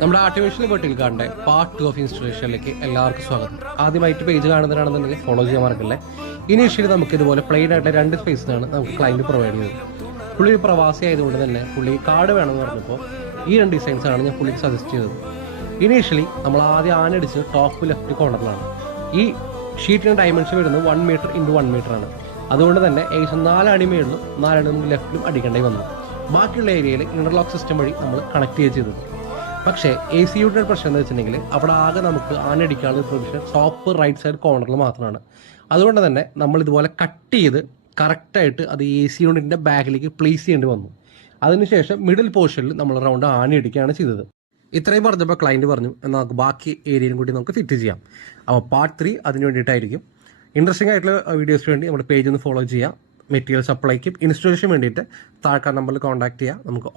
നമ്മുടെ artificial vertical കാർഡിന്റെ part 2 of ഇൻസ്റ്റലേഷനിലേക്ക് എല്ലാവർക്കും സ്വാഗതം. ആദ്യമായിട്ട് പേജ് കാണുന്നതാണെന്നുണ്ടെങ്കിൽ ഫോളോ ചെയ്യാൻ മറക്കല്ലേ. ഇനീഷ്യലി നമുക്ക് ഇതുപോലെ പ്ലെയിൻ ആയിട്ട് 2 സ്പേസിനാണ് നമുക്ക് ക്ലയന്റ് പ്രൊവൈഡ് ചെയ്തത്. പുള്ളി ഒരു പ്രവാസി ആയതുകൊണ്ട് തന്നെ പുള്ളി കാർഡ് വേണമെന്ന് പറഞ്ഞപ്പോൾ ഈ 2 ഡിസൈൻസ് ആണ് ഞാൻ പുള്ളിക്ക് സജസ്റ്റ് ചെയ്തത്. ഇനീഷ്യലി നമ്മൾ ആദ്യം ആനടിച്ച് ടോപ്പ് ലെഫ്റ്റ് കോർണറിലാണ്. ഈ ഷീറ്റിന് ഡയമെൻഷൻ വരുന്നത് 1 മീറ്റർ ഇൻറ്റു 1 മീറ്റർ ആണ്. അതുകൊണ്ട് തന്നെ ഏകദേശം 4 അടി മേളിലും 4 അടി നമുക്ക് ലെഫ്റ്റിലും അടിക്കേണ്ടി വന്നു. ബാക്കിയുള്ള ഏരിയയിൽ ഇന്റർലോക്ക് സിസ്റ്റം വഴി നമ്മൾ കണക്ട് ചെയ്തത്. പക്ഷേ AC യുടെ പ്രശ്നം എന്ന് വെച്ചിട്ടുണ്ടെങ്കിൽ അവിടെ ആകെ നമുക്ക് ആനടിക്കാനുള്ള പ്രൊവിഷൻ ടോപ്പ് റൈറ്റ് സൈഡ് കോർണറിൽ മാത്രമാണ്. അതുകൊണ്ട് തന്നെ നമ്മൾ ഇതുപോലെ കട്ട് ചെയ്ത് കറക്റ്റായിട്ട് അത് AC യൂണിറ്റിൻ്റെ ബാക്കിലേക്ക് പ്ലേസ് ചെയ്യേണ്ടി വന്നു. അതിനുശേഷം മിഡിൽ പോർഷനിൽ നമ്മൾ റൗണ്ട് ആനയടിക്കുകയാണ് ചെയ്തത്. ഇത്രയും പറഞ്ഞപ്പോൾ ക്ലയൻറ്റ് പറഞ്ഞു എന്നാൽ നമുക്ക് ബാക്കി ഏരിയയിലും കൂടി നമുക്ക് ഫിറ്റ് ചെയ്യാം. അപ്പോൾ പാർട്ട് 3 അതിന് വേണ്ടിയിട്ടായിരിക്കും. ഇൻട്രസ്റ്റിംഗ് ആയിട്ടുള്ള വീഡിയോസിന് വേണ്ടി നമ്മുടെ പേജ് ഒന്ന് ഫോളോ ചെയ്യാം. മെറ്റീരിയൽ സപ്ലൈക്കും ഇൻസ്റ്റലേഷൻ വേണ്ടിയിട്ട് താഴെ നമ്പറിൽ കോൺടാക്ട് ചെയ്യാം. നമുക്ക്